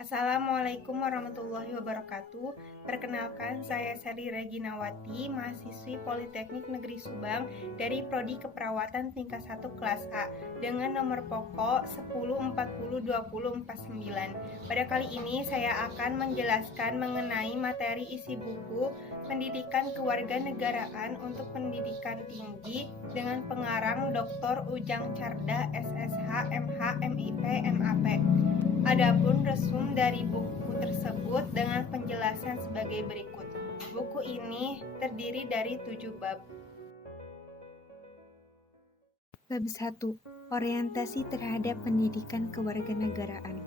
Assalamualaikum warahmatullahi wabarakatuh. Perkenalkan, saya Sari Reginawati, mahasiswi Politeknik Negeri Subang dari Prodi Keperawatan tingkat 1 kelas A dengan nomor pokok 10402049. Pada kali ini saya akan menjelaskan mengenai materi isi buku Pendidikan Kewarganegaraan untuk Pendidikan Tinggi dengan pengarang Dr. Ujang Carda, SSH, MH, MIP, MAP. Adapun resum dari buku tersebut dengan penjelasan sebagai berikut. Buku ini terdiri dari 7 bab. Bab 1. Orientasi terhadap pendidikan kewarganegaraan.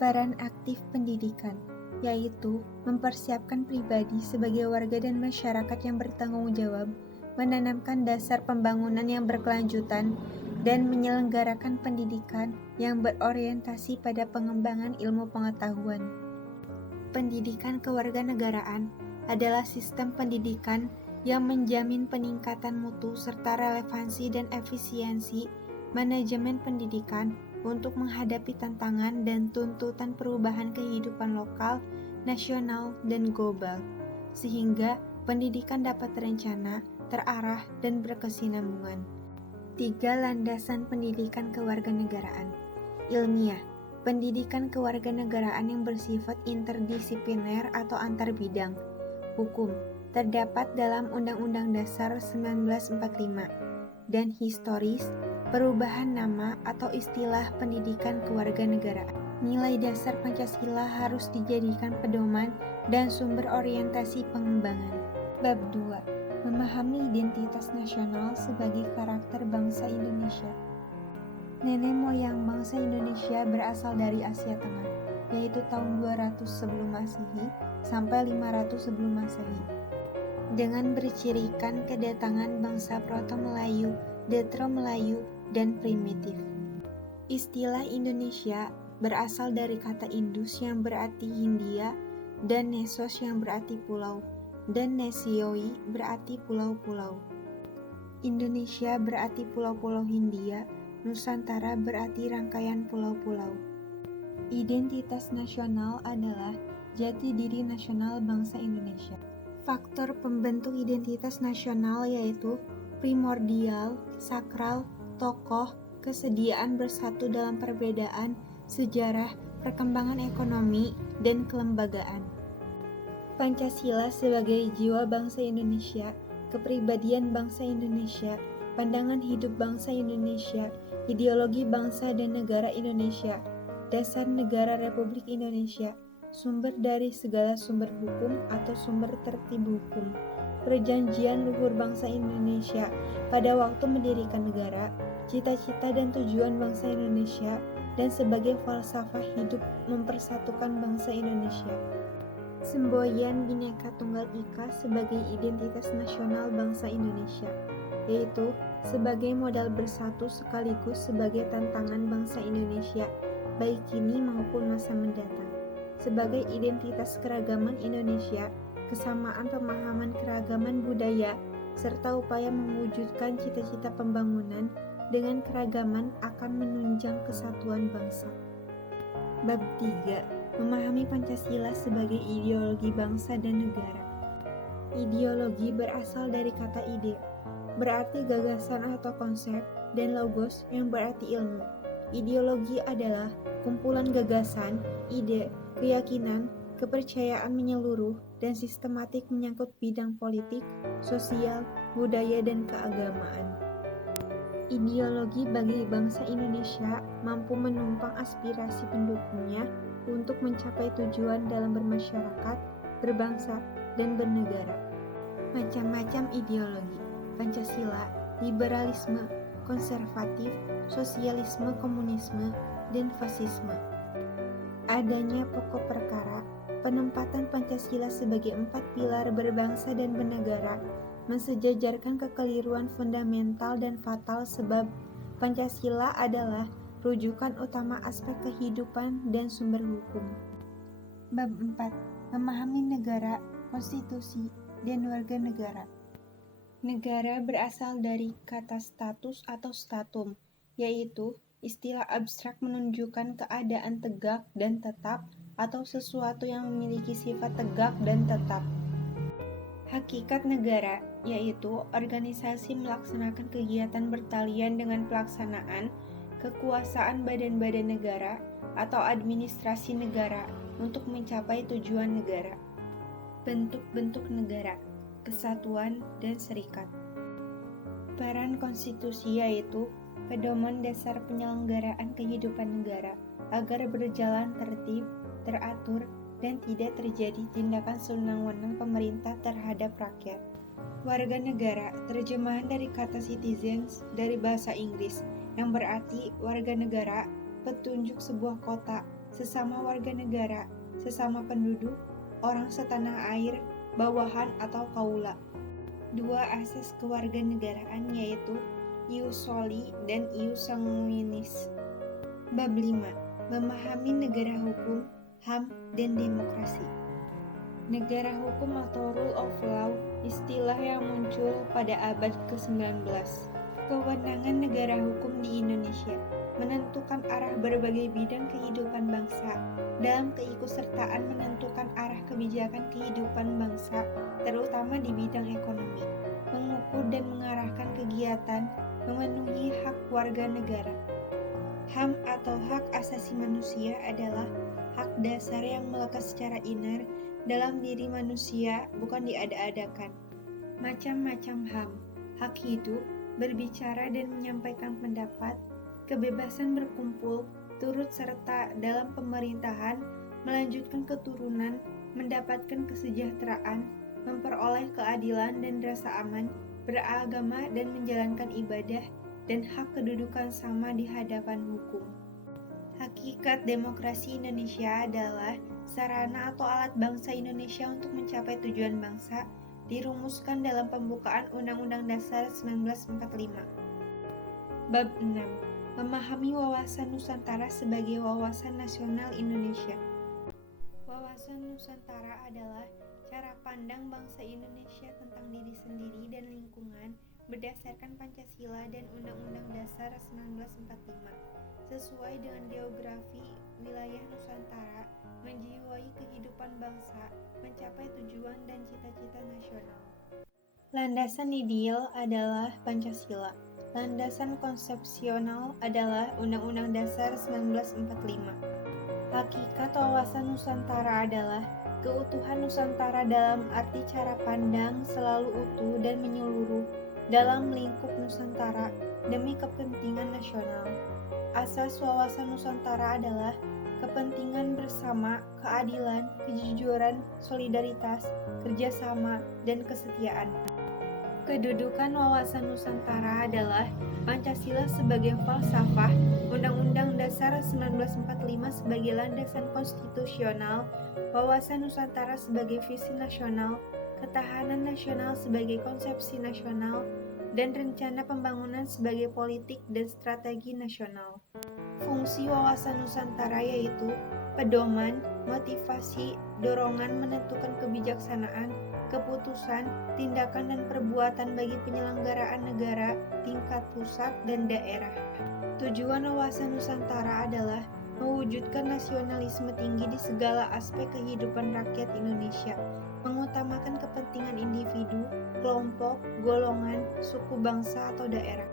Peran aktif pendidikan, yaitu mempersiapkan pribadi sebagai warga dan masyarakat yang bertanggung jawab, menanamkan dasar pembangunan yang berkelanjutan, dan menyelenggarakan pendidikan yang berorientasi pada pengembangan ilmu pengetahuan. Pendidikan kewarganegaraan adalah sistem pendidikan yang menjamin peningkatan mutu serta relevansi dan efisiensi manajemen pendidikan untuk menghadapi tantangan dan tuntutan perubahan kehidupan lokal, nasional, dan global, sehingga pendidikan dapat terencana, terarah, dan berkesinambungan. 3 landasan pendidikan kewarganegaraan. Ilmiah. Pendidikan kewarganegaraan yang bersifat interdisipliner atau antar bidang. Hukum. Terdapat dalam Undang-Undang Dasar 1945. Dan historis. Perubahan nama atau istilah pendidikan kewarganegaraan. Nilai dasar Pancasila harus dijadikan pedoman dan sumber orientasi pengembangan. Bab 2. Memahami identitas nasional sebagai karakter bangsa Indonesia. Nenek moyang bangsa Indonesia berasal dari Asia Tengah, yaitu tahun 200 sebelum Masehi sampai 500 sebelum Masehi. Dengan bercirikan kedatangan bangsa Proto-Melayu, Detro-Melayu, dan primitif. Istilah Indonesia berasal dari kata Indus yang berarti Hindia dan Nesos yang berarti pulau, dan Nesioi berarti pulau-pulau. Indonesia berarti pulau-pulau Hindia, Nusantara berarti rangkaian pulau-pulau. Identitas nasional adalah jati diri nasional bangsa Indonesia. Faktor pembentuk identitas nasional yaitu primordial, sakral, tokoh, kesediaan bersatu dalam perbedaan, sejarah, perkembangan ekonomi, dan kelembagaan. Pancasila sebagai jiwa bangsa Indonesia, kepribadian bangsa Indonesia, pandangan hidup bangsa Indonesia, ideologi bangsa dan negara Indonesia, dasar negara Republik Indonesia, sumber dari segala sumber hukum atau sumber tertib hukum, perjanjian luhur bangsa Indonesia pada waktu mendirikan negara, cita-cita dan tujuan bangsa Indonesia, dan sebagai falsafah hidup mempersatukan bangsa Indonesia. Semboyan Bhinneka Tunggal Ika sebagai identitas nasional bangsa Indonesia, yaitu sebagai modal bersatu sekaligus sebagai tantangan bangsa Indonesia, baik kini maupun masa mendatang. Sebagai identitas keragaman Indonesia, kesamaan pemahaman keragaman budaya, serta upaya mewujudkan cita-cita pembangunan dengan keragaman akan menunjang kesatuan bangsa. Bab 3. Memahami Pancasila sebagai ideologi bangsa dan negara. Ideologi berasal dari kata ide, berarti gagasan atau konsep, dan logos yang berarti ilmu. Ideologi adalah kumpulan gagasan, ide, keyakinan, kepercayaan menyeluruh, dan sistematik menyangkut bidang politik, sosial, budaya, dan keagamaan. Ideologi bagi bangsa Indonesia mampu menumpang aspirasi pendukungnya untuk mencapai tujuan dalam bermasyarakat, berbangsa, dan bernegara. Macam-macam ideologi: Pancasila, liberalisme, konservatif, sosialisme, komunisme, dan fasisme. Adanya pokok perkara, penempatan Pancasila sebagai 4 pilar berbangsa dan bernegara mensejajarkan kekeliruan fundamental dan fatal sebab Pancasila adalah rujukan utama aspek kehidupan dan sumber hukum. Bab 4. Memahami negara, konstitusi, dan warga negara. Negara berasal dari kata status atau statum, yaitu istilah abstrak menunjukkan keadaan tegak dan tetap atau sesuatu yang memiliki sifat tegak dan tetap. Hakikat negara, yaitu organisasi melaksanakan kegiatan bertalian dengan pelaksanaan kekuasaan badan-badan negara atau administrasi negara untuk mencapai tujuan negara. Bentuk-bentuk negara, kesatuan, dan serikat. Peran konstitusi yaitu pedoman dasar penyelenggaraan kehidupan negara agar berjalan tertib, teratur, dan tidak terjadi tindakan sewenang-wenang pemerintah terhadap rakyat. Warga negara, terjemahan dari kata citizens dari bahasa Inggris, yang berarti warga negara, petunjuk sebuah kota, sesama warga negara, sesama penduduk, orang setanah air, bawahan atau kaula. Dua asas kewarganegaraan yaitu ius soli dan ius sanguinis. Bab 5. Memahami negara hukum, HAM, dan demokrasi. Negara hukum atau rule of law, istilah yang muncul pada abad ke-19. Kewenangan negara hukum di Indonesia menentukan arah berbagai bidang kehidupan bangsa. Dalam keikutsertaan menentukan arah kebijakan kehidupan bangsa, terutama di bidang ekonomi, mengukur dan mengarahkan kegiatan memenuhi hak warga negara. HAM atau hak asasi manusia adalah hak dasar yang melekat secara inner dalam diri manusia, bukan diada-adakan. Macam-macam HAM: hak hidup, berbicara dan menyampaikan pendapat, kebebasan berkumpul, turut serta dalam pemerintahan, melanjutkan keturunan, mendapatkan kesejahteraan, memperoleh keadilan dan rasa aman, beragama dan menjalankan ibadah, dan hak kedudukan sama di hadapan hukum. Hakikat demokrasi Indonesia adalah sarana atau alat bangsa Indonesia untuk mencapai tujuan bangsa, dirumuskan dalam pembukaan Undang-Undang Dasar 1945. Bab 6. Memahami wawasan Nusantara sebagai wawasan nasional Indonesia. Wawasan Nusantara adalah cara pandang bangsa Indonesia tentang diri sendiri dan lingkungan berdasarkan Pancasila dan Undang-Undang Dasar 1945. Sesuai dengan geografi wilayah Nusantara, menjiwai kehidupan bangsa, mencapai tujuan dan cita-cita nasional. Landasan ideal adalah Pancasila. Landasan konsepsional adalah Undang-Undang Dasar 1945. Hakikat wawasan Nusantara adalah keutuhan Nusantara dalam arti cara pandang selalu utuh dan menyeluruh dalam lingkup Nusantara demi kepentingan nasional. Asas wawasan Nusantara adalah kepentingan bersama, keadilan, kejujuran, solidaritas, kerjasama, dan kesetiaan. Kedudukan wawasan Nusantara adalah Pancasila sebagai falsafah, Undang-Undang Dasar 1945 sebagai landasan konstitusional, wawasan Nusantara sebagai visi nasional, ketahanan nasional sebagai konsepsi nasional, dan rencana pembangunan sebagai politik dan strategi nasional. Fungsi wawasan Nusantara yaitu pedoman, motivasi, dorongan menentukan kebijaksanaan, keputusan, tindakan dan perbuatan bagi penyelenggaraan negara tingkat pusat dan daerah. Tujuan wawasan Nusantara adalah mewujudkan nasionalisme tinggi di segala aspek kehidupan rakyat Indonesia, mengutamakan kepentingan individu, kelompok, golongan, suku bangsa atau daerah.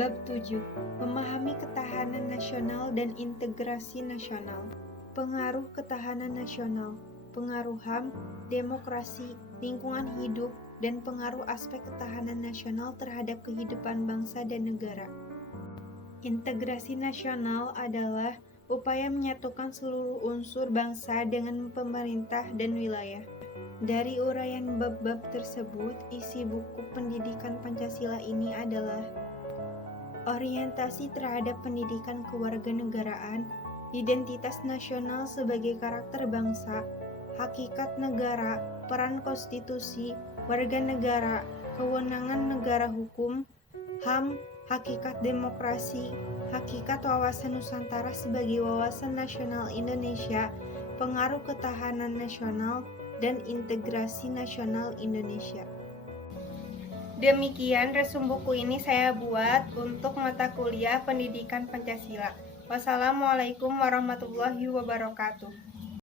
Bab 7. Memahami ketahanan nasional dan integrasi nasional. Pengaruh ketahanan nasional, pengaruh HAM, demokrasi, lingkungan hidup, dan pengaruh aspek ketahanan nasional terhadap kehidupan bangsa dan negara. Integrasi nasional adalah upaya menyatukan seluruh unsur bangsa dengan pemerintah dan wilayah. Dari uraian bab-bab tersebut, isi buku pendidikan Pancasila ini adalah orientasi terhadap pendidikan kewarganegaraan, identitas nasional sebagai karakter bangsa, hakikat negara, peran konstitusi, warga negara, kewenangan negara hukum, HAM, hakikat demokrasi, hakikat wawasan Nusantara sebagai wawasan nasional Indonesia, pengaruh ketahanan nasional, dan integrasi nasional Indonesia. Demikian resum buku ini saya buat untuk mata kuliah Pendidikan Pancasila. Wassalamualaikum warahmatullahi wabarakatuh.